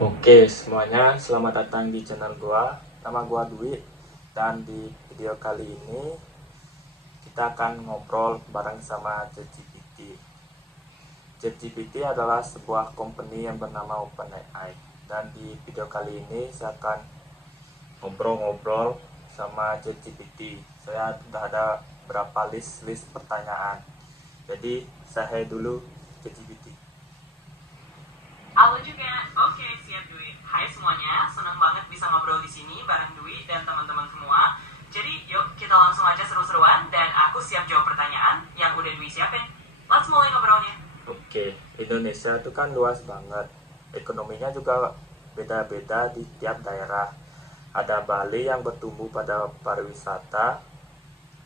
Oke, semuanya selamat datang di channel gua. Nama gua Dwi dan di video kali ini kita akan ngobrol bareng sama ChatGPT. ChatGPT adalah sebuah company yang bernama OpenAI dan di video kali ini saya akan ngobrol-ngobrol sama ChatGPT. Saya sudah ada berapa list pertanyaan. Jadi saya dulu ChatGPT. Halo juga. Oke, siap Dwi. Hai semuanya, senang banget bisa ngobrol di sini bareng Dwi dan teman-teman semua. Jadi, yuk kita langsung aja seru-seruan dan aku siap jawab pertanyaan yang udah Dwi siapin. Let's mulai ngobrolnya. Oke, Indonesia itu kan luas banget. Ekonominya juga beda-beda di tiap daerah. Ada Bali yang bertumbuh pada pariwisata,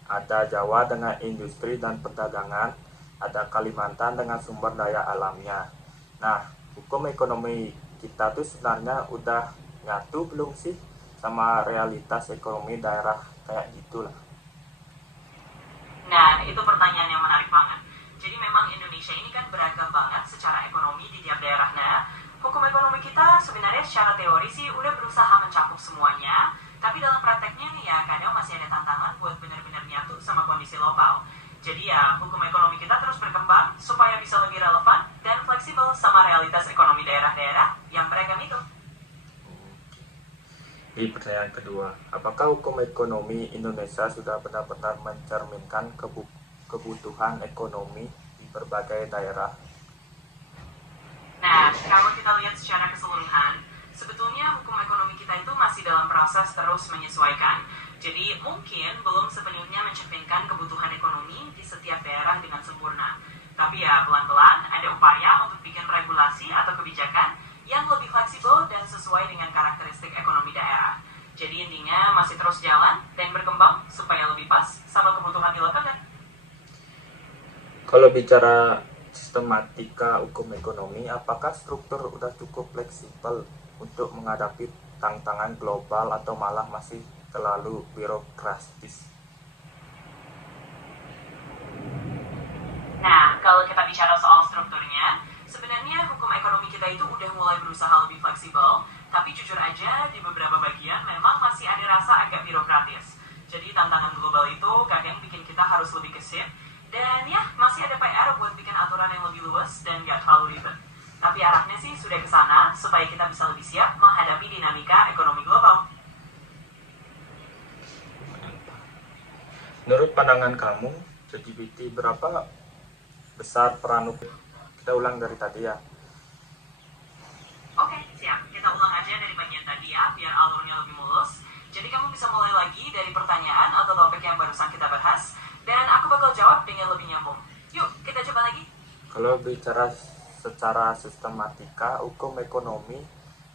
ada Jawa dengan industri dan perdagangan, ada Kalimantan dengan sumber daya alamnya. Nah, hukum ekonomi kita tuh sebenarnya udah nyatu belum sih sama realitas ekonomi daerah kayak gitulah. Nah, itu pertanyaan yang menarik banget. Jadi memang Indonesia ini kan beragam banget secara ekonomi di tiap daerahnya. Hukum ekonomi kita sebenarnya secara teori sih udah berusaha mencakup semuanya, tapi dalam prakteknya nih ya kadang masih ada tantangan buat benar-benar nyatu sama kondisi lokal. Jadi ya hukum ekonomi kita terus berkembang supaya bisa lebih relevan dan fleksibel sama realitas ekonomi daerah-daerah yang beragam itu. Di pertanyaan kedua, apakah hukum ekonomi Indonesia sudah benar-benar mencerminkan kebutuhan ekonomi di berbagai daerah? Nah, kalau kita lihat secara keseluruhan, sebetulnya hukum ekonomi kita itu masih dalam proses terus menyesuaikan. Jadi mungkin belum sepenuhnya mencerminkan kebutuhan ekonomi di setiap daerah dengan sempurna. Tapi ya pelan-pelan ada upaya untuk bikin regulasi atau kebijakan yang lebih fleksibel dan sesuai dengan karakteristik ekonomi daerah. Jadi intinya masih terus jalan dan berkembang supaya lebih pas sama kebutuhan di lapangan. Kalau bicara sistematika hukum ekonomi, apakah struktur udah cukup fleksibel untuk menghadapi tantangan global atau malah masih terlalu birokratis? Nah, kalau kita bicara soal strukturnya, sebenarnya hukum ekonomi kita itu udah mulai berusaha lebih fleksibel, tapi jujur aja di beberapa bagian memang masih ada rasa agak birokratis. Jadi tantangan global itu kadang bikin kita harus lebih gesit, dan ya masih ada PR buat bikin aturan yang lebih luas dan gak terlalu ribet. Tapi arahnya sih sudah ke sana supaya kita bisa lebih siap menghadapi dinamika ekonomi global. Menurut pandangan kamu, ChatGPT berapa besar peran hukum? Kita ulang dari tadi ya. Oke, siap. Kita ulang aja dari bagian tadi ya, biar alurnya lebih mulus. Jadi kamu bisa mulai lagi dari pertanyaan atau topik yang barusan kita bahas, dan aku bakal jawab dengan lebih nyambung. Yuk, kita coba lagi. Kalau bicara secara sistematika hukum ekonomi,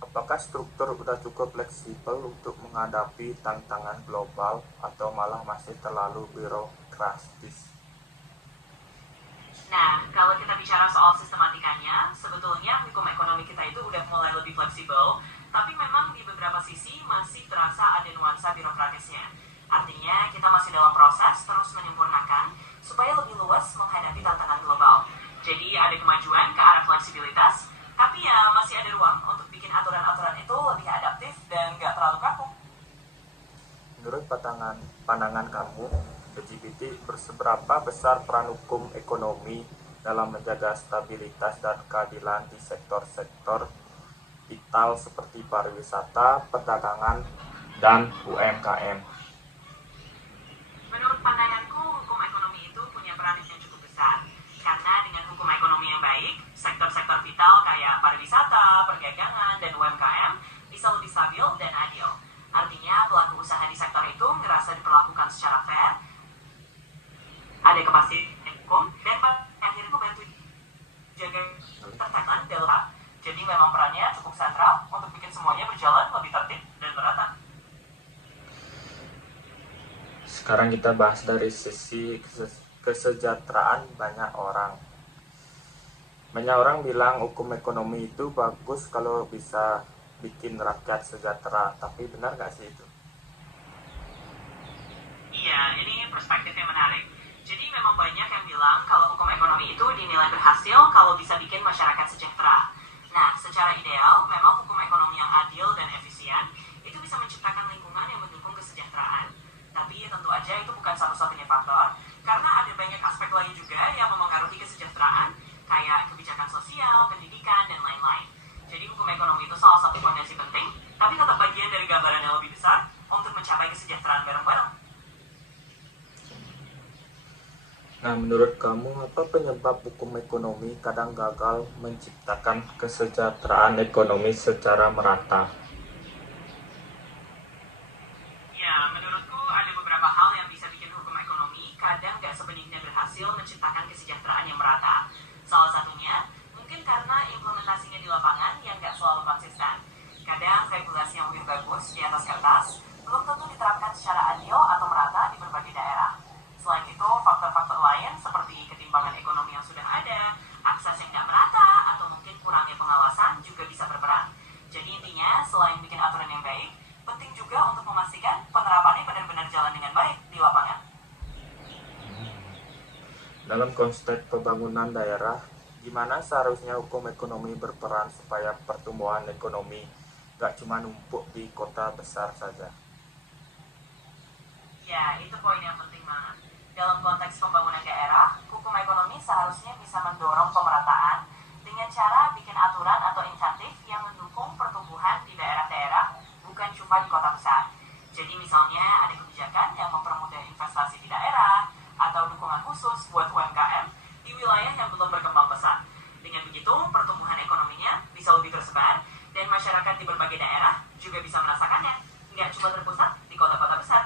apakah struktur udah cukup fleksibel untuk menghadapi tantangan global atau malah masih terlalu birokratis? Nah, kalau kita bicara soal sistematikanya, sebetulnya hukum ekonomi kita itu udah mulai lebih fleksibel, tapi memang di beberapa sisi masih terasa ada nuansa birokratisnya. Artinya, kita masih dalam proses terus menyempurnakan supaya lebih luas menghadapi tantangan global. Jadi, ada kemajuan ke arah fleksibilitas, tapi ya masih ada ruang untuk bikin aturan-aturan itu lebih adaptif dan nggak terlalu kaku. Menurut pandangan kamu, ChatGPT berseberapa besar peran hukum ekonomi dalam menjaga stabilitas dan keadilan di sektor-sektor vital seperti pariwisata, perdagangan, dan UMKM? Menurut pandanganku, hukum ekonomi itu punya peran yang cukup besar. Karena dengan hukum ekonomi yang baik, sektor-sektor vital kayak pariwisata, perdagangan, dan UMKM bisa lebih stabil dan adil. Artinya pelaku usaha di sektor itu ngerasa diperlakukan secara fair, ada kepastian hukum, dan pada akhirnya membantu jaga tertekan dalam. Jadi memang perannya cukup sentral untuk bikin semuanya berjalan lebih tertib dan merata. Sekarang kita bahas dari sisi kesejahteraan banyak orang. Banyak orang bilang hukum ekonomi itu bagus kalau bisa bikin rakyat sejahtera, tapi benar nggak sih itu? Iya, ini perspektif yang menarik. Jadi memang banyak yang bilang kalau hukum ekonomi itu dinilai berhasil kalau bisa bikin masyarakat sejahtera. Nah, secara ideal, memang hukum ekonomi yang adil dan efisien, itu bisa menciptakan lingkungan yang mendukung kesejahteraan. Tapi tentu aja itu bukan satu-satunya faktor, karena ada banyak aspek lain juga yang memengaruhi kesejahteraan, kayak kebijakan sosial, pendidikan, dan lain-lain. Jadi hukum ekonomi itu salah satu fondasi penting, tapi tetap bagian dari gambaran yang lebih besar untuk mencapai kesejahteraan bareng-bareng. Nah, menurut kamu apa penyebab hukum ekonomi kadang gagal menciptakan kesejahteraan ekonomi secara merata? Ya, menurutku ada beberapa hal yang bisa bikin hukum ekonomi kadang nggak sebenarnya berhasil menciptakan kesejahteraan yang merata. Salah satunya, mungkin karena implementasinya di lapangan yang nggak selalu konsisten. Kadang regulasi yang lebih bagus di atas kertas belum tentu diterapkan secara adil atau merata di berbagai daerah. Selain itu, faktor-faktor lain seperti ketimpangan ekonomi yang sudah ada, akses yang nggak merata, atau mungkin kurangnya pengawasan juga bisa berperan. Jadi intinya, selain bikin aturan yang baik, penting juga untuk memastikan penerapannya benar-benar jalan dengan baik di lapangan. Dalam konteks pembangunan daerah, gimana seharusnya hukum ekonomi berperan supaya pertumbuhan ekonomi gak cuma numpuk di kota besar saja? Ya, itu poin yang penting banget. Dalam konteks pembangunan daerah, hukum ekonomi seharusnya bisa mendorong pemerataan dengan cara bikin aturan atau insentif yang mendukung pertumbuhan di daerah-daerah, bukan cuma di kota besar. Jadi misalnya ada kebijakan yang mempermudah investasi di daerah, atau dukungan khusus buat UMKM di wilayah yang belum berkembang pesat. Dengan begitu, pertumbuhan ekonominya bisa lebih tersebar, dan masyarakat di berbagai daerah juga bisa merasakannya, nggak cuma terpusat di kota-kota besar.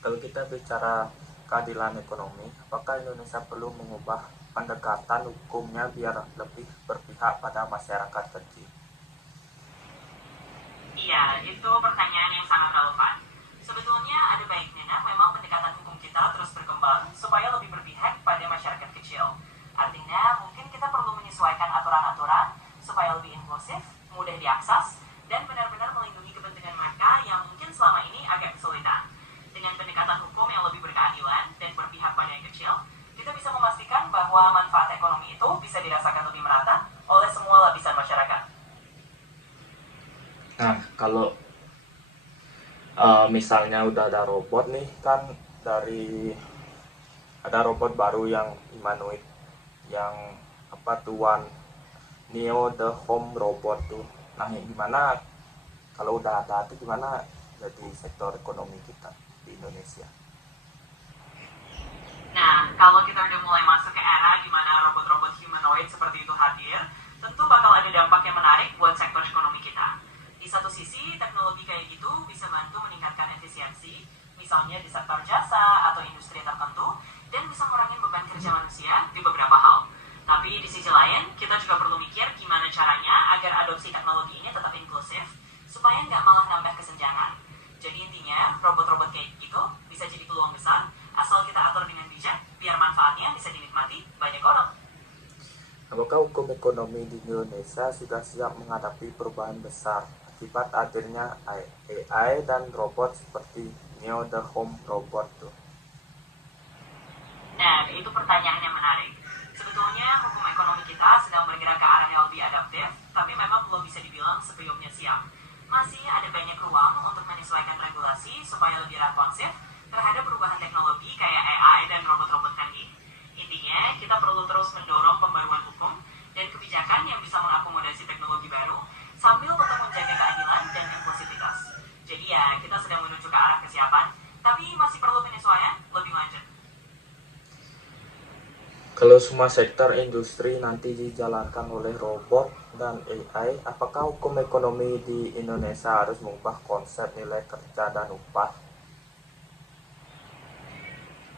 Kalau kita bicara keadilan ekonomi, apakah Indonesia perlu mengubah pendekatan hukumnya biar lebih berpihak pada masyarakat kecil? Iya, itu pertanyaan yang sangat relevan. Sebetulnya ada baiknya memang pendekatan hukum kita terus berkembang supaya lebih berpihak pada masyarakat kecil. Artinya, mungkin kita perlu menyesuaikan aturan-aturan supaya lebih inklusif, mudah diakses, dan benar-benar melindungi kepentingan mereka yang mungkin selama ini agak kesulitan. Dengan pendekatan hukum yang lebih berkeadilan dan berpihak pada yang kecil, kita bisa memastikan bahwa manfaat ekonomi itu bisa dirasakan lebih merata oleh semua lapisan masyarakat. Nah, kalau misalnya udah ada robot nih, kan ada robot baru yang humanoid, yang apa tuan Neo the Home Robot tuh. Nah, gimana kalau udah ada itu, gimana jadi sektor ekonomi kita di Indonesia? Nah, kalau kita udah mulai masuk ke era di mana robot-robot humanoid seperti itu hadir, tentu bakal ada dampak yang menarik buat sektor ekonomi kita. Di satu sisi, teknologi kayak gitu bisa bantu meningkatkan efisiensi, misalnya di sektor jasa atau industri tertentu, dan bisa mengurangi beban kerja manusia di beberapa hal. Tapi di sisi lain, kita juga perlu mikir gimana caranya agar adopsi teknologi ini tetap inklusif, supaya nggak malah nambah kesenjangan. Jadi intinya, robot-robot kayak gitu bisa jadi peluang besar, asal kita atur dengan bijak, biar manfaatnya bisa dinikmati banyak orang. Apakah hukum ekonomi di Indonesia sudah siap menghadapi perubahan besar akibat hadirnya AI dan robot seperti Neo the Home Robot tuh? Nah, itu pertanyaan yang menarik. Sebetulnya hukum ekonomi kita sedang bergerak ke arah yang lebih adaptif, tapi memang belum bisa dibilang sebelumnya siap. Masih ada banyak ruang untuk menyesuaikan regulasi supaya lebih responsif terhadap perubahan teknologi kayak AI dan robot-robot canggih. Intinya, kita perlu terus mendorong pembaruan hukum dan kebijakan yang bisa mengakomodasi teknologi baru sambil tetap menjaga keadilan dan inklusivitas. Jadi ya, kita sedang menuju ke arah kesiapan, tapi masih perlu penyesuaian lebih lanjut. Kalau semua sektor industri nanti dijalankan oleh robot dan AI, apakah hukum ekonomi di Indonesia harus mengubah konsep nilai kerja dan upah?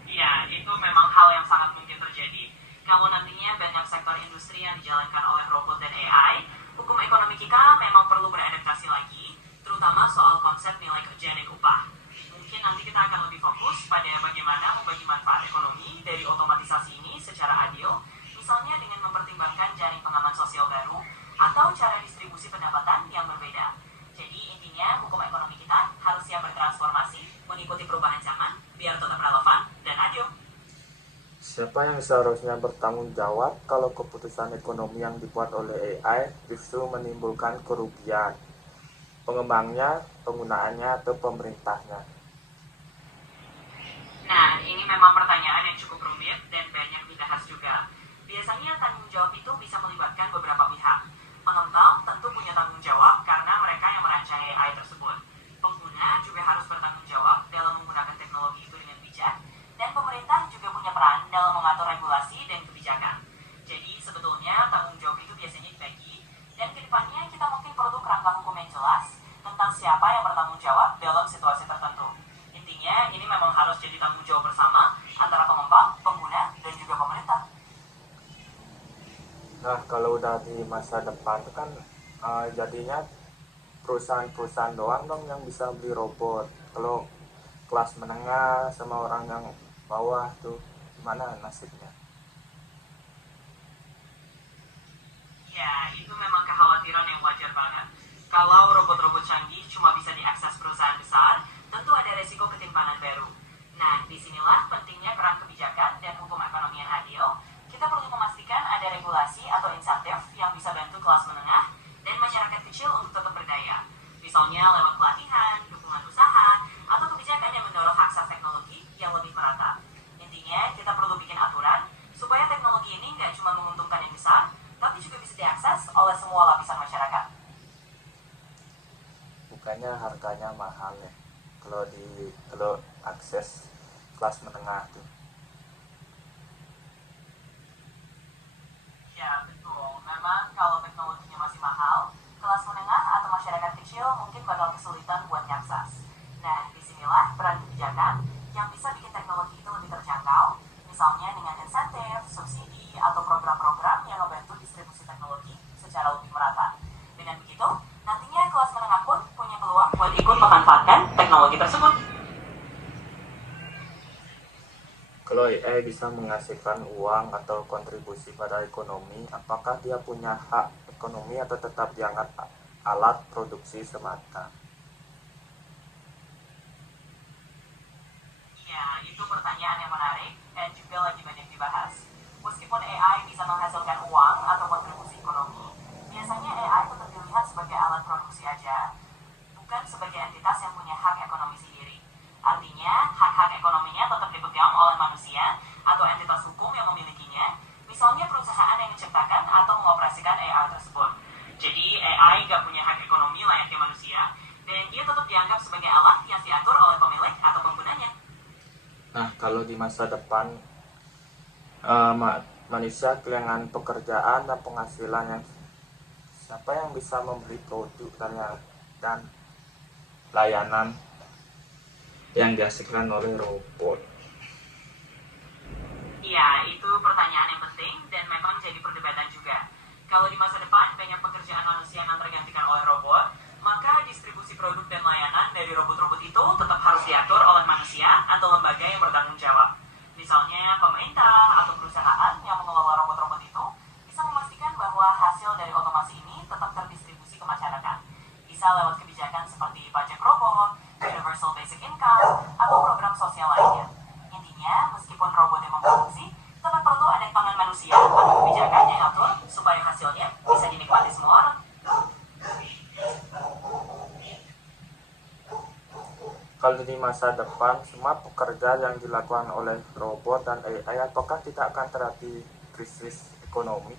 Ya, itu memang hal yang sangat mungkin terjadi. Kalau nantinya banyak sektor industri yang dijalankan oleh robot dan AI, hukum ekonomi kita memang perlu beradaptasi lagi, terutama soal konsep nilai kerja dan upah. Mungkin nanti kita akan lebih fokus pada bagaimana membagi manfaat ekonomi dari otomatisasi ini secara adil, misalnya dengan mempertimbangkan jaring pengaman sosial baru atau cara distribusi pendapatan yang berbeda. Jadi intinya hukum ekonomi kita harus siap bertransformasi, mengikuti perubahan zaman, biar tetap relevan dan adil. Siapa yang seharusnya bertanggung jawab kalau keputusan ekonomi yang dibuat oleh AI justru menimbulkan kerugian? Pengembangnya, penggunaannya, atau pemerintahnya? Nah, ini memang pertanyaan yang cukup rumit dan banyak dibahas juga. Biasanya tanggung jawab itu bisa melibatkan beberapa pihak. Pengembang tentu punya tanggung jawab karena mereka yang merancang AI tersebut. Pengguna juga harus bertanggung jawab dalam menggunakan teknologi itu dengan bijak, dan pemerintah juga punya peran dalam mengatur regulasi dan kebijakan. Jadi sebetulnya tanggung jawab itu biasanya dibagi, dan kedepannya kita mungkin perlu kerangka hukum yang jelas tentang siapa yang bertanggung jawab dalam situasi tertentu. Intinya, ini memang harus jadi tanggung jawab bersama antara pengembang, pengguna, dan juga pemerintah. Nah, kalau udah di masa depan kan jadinya perusahaan-perusahaan doang dong yang bisa beli robot. Kalau kelas menengah sama orang yang bawah tuh gimana nasibnya? Ya, itu memang kekhawatiran yang wajar banget. Kalau robot-robot canggih cuma bisa diakses perusahaan besar, tentu ada resiko ketimpangan baru. Nah, disinilah pentingnya peran kebijakan dan hukum ekonomi yang adil. Kita perlu memastikan ada regulasi atau insentif yang bisa bantu kelas menengah dan masyarakat kecil untuk tetap berdaya. Misalnya lewat pelatihan, dukungan usaha, atau kebijakan yang mendorong akses teknologi yang lebih merata. Intinya, kita perlu bikin aturan supaya teknologi ini nggak cuma menguntungkan yang besar, tapi juga bisa diakses oleh semua lapisan masyarakat. Bukannya harganya mahal ya kalau akses kelas menengah tuh. Ya, betul. Memang kalau teknologinya masih mahal, kelas menengah atau masyarakat kecil mungkin bakal kesulitan buat diakses. Nah, disinilah peran kebijakan yang bisa bikin teknologi itu lebih terjangkau, misalnya dengan insentif, subsidi, atau program-program yang membantu distribusi teknologi secara lebih merata. Dengan begitu, nantinya kelas menengah pun punya peluang buat ikut memanfaatkan teknologi tersebut. Kalau AI bisa menghasilkan uang atau kontribusi pada ekonomi, apakah dia punya hak ekonomi atau tetap dianggap alat produksi semata? Ya, itu pertanyaan yang menarik dan juga lagi banyak dibahas. Meskipun AI bisa menghasilkan uang atau kontribusi ekonomi, biasanya AI tetap dilihat sebagai alat produksi aja, bukan sebagai entitas yang punya hak ekonomi sendiri. Artinya, hak-hak ekonominya tetap dipegang oleh manusia atau entitas hukum yang memilikinya, misalnya perusahaan yang menciptakan atau mengoperasikan AI tersebut. Jadi, AI nggak punya hak ekonomi layaknya manusia, dan dia tetap dianggap sebagai alat yang diatur oleh pemilik atau penggunanya. Nah, kalau di masa depan manusia kehilangan pekerjaan dan penghasilan, siapa yang bisa memberi produk dan layanan yang dihasilkan oleh robot? Iya, itu pertanyaan yang penting dan memang jadi perdebatan juga. Kalau di masa depan banyak pekerjaan manusia yang tergantikan oleh robot, maka distribusi produk dan layanan dari robot-robot itu tetap harus diatur oleh manusia atau lembaga yang bertanggung jawab. Misalnya pemerintah atau perusahaan yang mengelola robot-robot itu bisa memastikan bahwa hasil dari otomasi ini tetap terdistribusi ke masyarakat. Bisa lewat kebijakan seperti pajak robot, universal basic income, atau program sosial lainnya. Intinya, meskipun robot yang memproduksi, tetap perlu ada tangan manusia atau kebijakan yang atur supaya hasilnya bisa dinikmati semua orang. Kalau di masa depan semua pekerjaan yang dilakukan oleh robot dan AI, apakah tidak akan terjadi krisis ekonomi?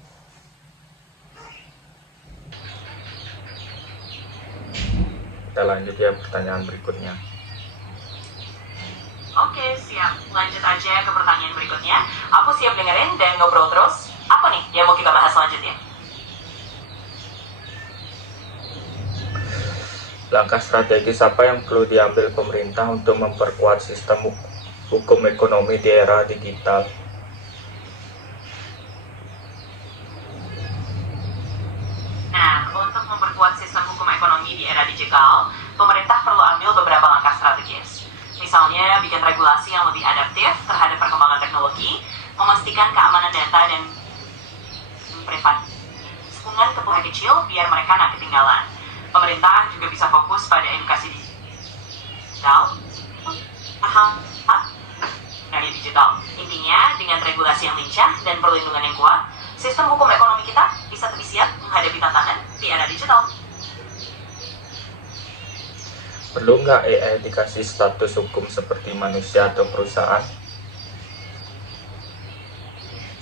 Kita lanjut ya pertanyaan berikutnya. Oke, siap. Lanjut aja ke pertanyaan berikutnya. Aku siap dengerin dan ngobrol terus. Apa nih yang mau kita bahas selanjutnya? Langkah strategis apa yang perlu diambil pemerintah untuk memperkuat sistem hukum ekonomi di era digital? Nah, untuk memperkuat sistem hukum ekonomi di era digital, pemerintah perlu ambil beberapa langkah strategis. Misalnya, bikin regulasi yang lebih adaptif terhadap perkembangan teknologi, memastikan keamanan data dan privasi dukungan ke pihak kecil biar mereka nggak ketinggalan. Pemerintah juga bisa fokus pada edukasi digital, paham, karya digital. Intinya, dengan regulasi yang lincah dan perlindungan yang kuat, sistem hukum ekonomi kita bisa lebih siap menghadapi tantangan di era digital. Perlu nggak AI dikasih status hukum seperti manusia atau perusahaan?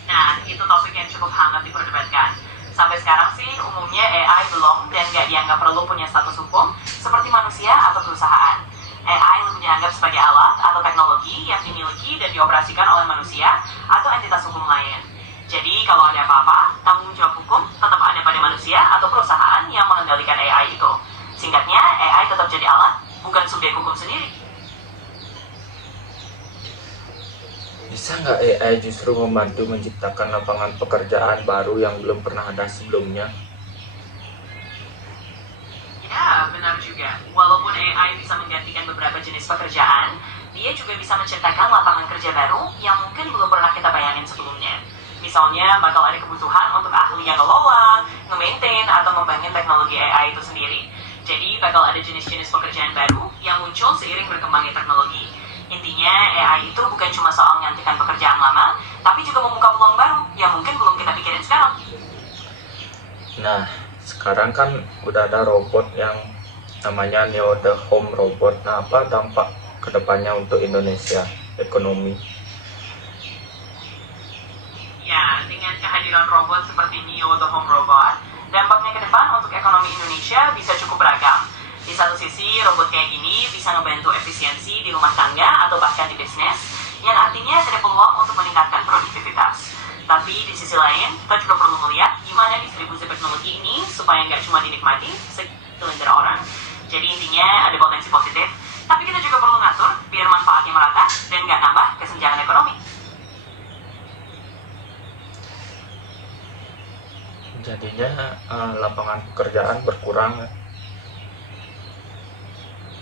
Nah, itu topik yang cukup hangat diperdebatkan. Sampai sekarang sih, umumnya AI belum dan nggak dianggap perlu punya status hukum seperti manusia atau perusahaan. AI lebih dianggap sebagai alat atau teknologi yang dimiliki dan dioperasikan oleh manusia atau entitas hukum lain. Jadi, kalau ada apa-apa, tanggung jawab hukum tetap ada pada manusia atau perusahaan yang mengendalikan AI itu. Singkatnya, AI tetap jadi alat, bukan subjek hukum sendiri. Bisa nggak AI justru membantu menciptakan lapangan pekerjaan baru yang belum pernah ada sebelumnya? Ya, benar juga. Walaupun AI bisa menggantikan beberapa jenis pekerjaan, dia juga bisa menciptakan lapangan kerja baru yang mungkin belum pernah kita bayangin sebelumnya. Misalnya, bakal ada kebutuhan untuk ahli yang ngelola, nge-maintain, atau membangun teknologi AI itu sendiri. Jadi, bakal ada jenis-jenis pekerjaan baru yang muncul seiring berkembangnya teknologi. Intinya, AI itu bukan cuma soal menggantikan pekerjaan lama, tapi juga membuka peluang baru yang mungkin belum kita pikirin sekarang. Nah, sekarang kan udah ada robot yang namanya Neo the Home Robot. Nah, apa dampak kedepannya untuk Indonesia ekonomi? Ya, dengan kehadiran robot seperti Neo the Home Robot, dampaknya ke depan untuk ekonomi Indonesia bisa cukup beragam. Di satu sisi, robot kayak gini bisa ngebantu efisiensi di rumah tangga atau bahkan di bisnis, yang artinya ada peluang untuk meningkatkan produktivitas. Tapi di sisi lain, kita juga perlu melihat gimana distribusi teknologi ini supaya nggak cuma dinikmati segelintir orang. Jadi intinya ada potensi positif, tapi kita juga perlu ngatur biar manfaatnya merata dan nggak nambah kesenjangan ekonomi. Jadinya lapangan pekerjaan berkurang.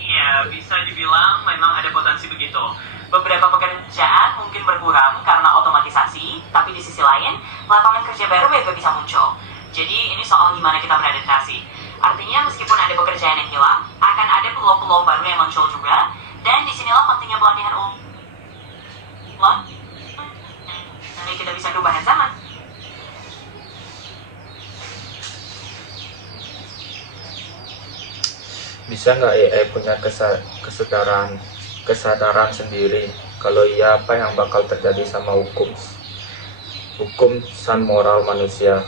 Iya, bisa dibilang memang ada potensi begitu. Beberapa pekerjaan mungkin berkurang karena otomatisasi, tapi di sisi lain, lapangan kerja baru juga bisa muncul. Jadi ini soal gimana kita beradaptasi. Artinya meskipun ada pekerjaan yang hilang, akan ada peluang-peluang baru yang muncul juga, dan disinilah pentingnya pelatihan ulang. Jadi kita bisa perubahan zaman. Bisa nggak AI punya kesadaran sendiri? Kalau iya, apa yang bakal terjadi sama hukum dan moral manusia?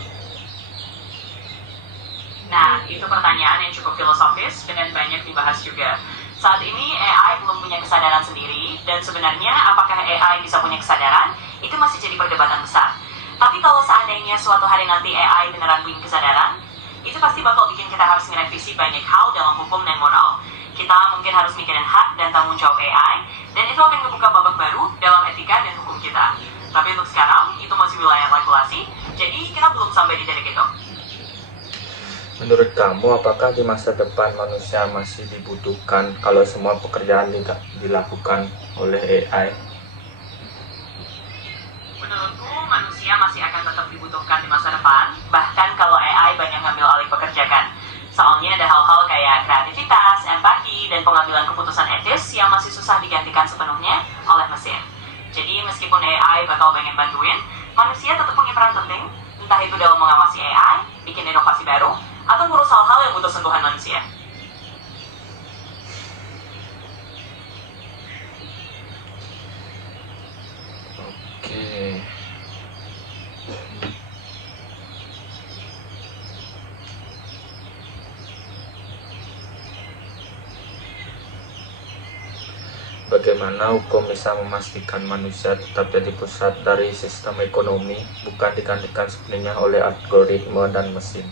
Nah, itu pertanyaan yang cukup filosofis dan banyak dibahas juga. Saat ini AI belum punya kesadaran sendiri, dan sebenarnya apakah AI bisa punya kesadaran, itu masih jadi perdebatan besar. Tapi kalau seandainya suatu hari nanti AI beneran punya kesadaran, itu pasti bakal bikin kita harus merevisi banyak hal dalam hukum dan moral. Kita mungkin harus mikirin hak dan tanggung jawab AI, dan itu akan membuka babak baru dalam etika dan hukum kita. Tapi untuk sekarang, itu masih wilayah regulasi, jadi kita belum sampai di titik itu. Menurut kamu, apakah di masa depan manusia masih dibutuhkan kalau semua pekerjaan dilakukan oleh AI? Menurutku, manusia masih akan tetap dibutuhkan di masa depan, bahkan kalau AI banyak ngambil alih pekerjaan. Soalnya ada hal-hal kayak kreativitas, empati, dan pengambilan keputusan etis yang masih susah digantikan sepenuhnya oleh mesin. Jadi meskipun AI bakal banyak bantuin, manusia tetap punya peran penting, entah itu dalam mengawasi AI, bikin inovasi baru, atau ngurus hal-hal yang butuh sentuhan manusia. Oke. Bagaimana hukum bisa memastikan manusia tetap jadi pusat dari sistem ekonomi, bukan digantikan sepenuhnya oleh algoritma dan mesin?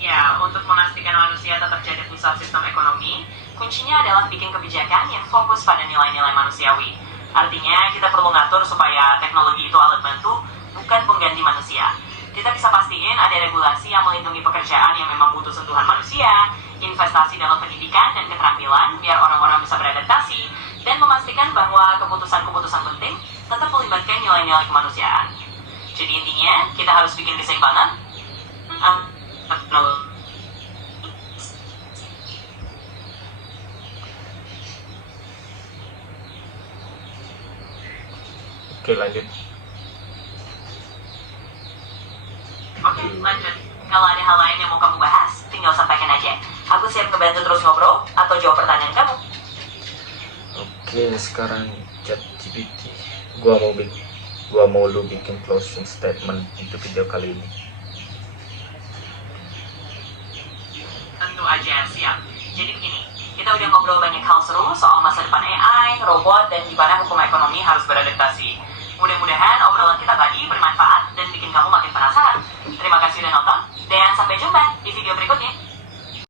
Ya, untuk memastikan manusia tetap jadi pusat sistem ekonomi, kuncinya adalah bikin kebijakan yang fokus pada nilai-nilai manusiawi. Artinya, kita perlu ngatur supaya teknologi itu alat bantu, bukan pengganti manusia. Kita bisa pastiin ada regulasi yang melindungi pekerjaan yang memang butuh sentuhan manusia, investasi dalam pendidikan dan keterampilan biar orang-orang bisa beradaptasi, dan memastikan bahwa keputusan-keputusan penting tetap melibatkan nilai-nilai kemanusiaan. Jadi intinya, kita harus bikin keseimbangan Oke, lanjut. Oke, lanjut. Kalau ada hal lain yang mau kamu bahas, tinggal sampaikan aja. Aku siap ngebantu terus ngobrol atau jawab pertanyaan kamu. Oke, sekarang ChatGPT. Gua mau lu bikin closing statement untuk video kali ini. Tentu aja, siap. Jadi begini, kita udah ngobrol banyak hal seru soal masa depan AI, robot, dan gimana hukum ekonomi harus beradaptasi. Mudah-mudahan obrolan kita tadi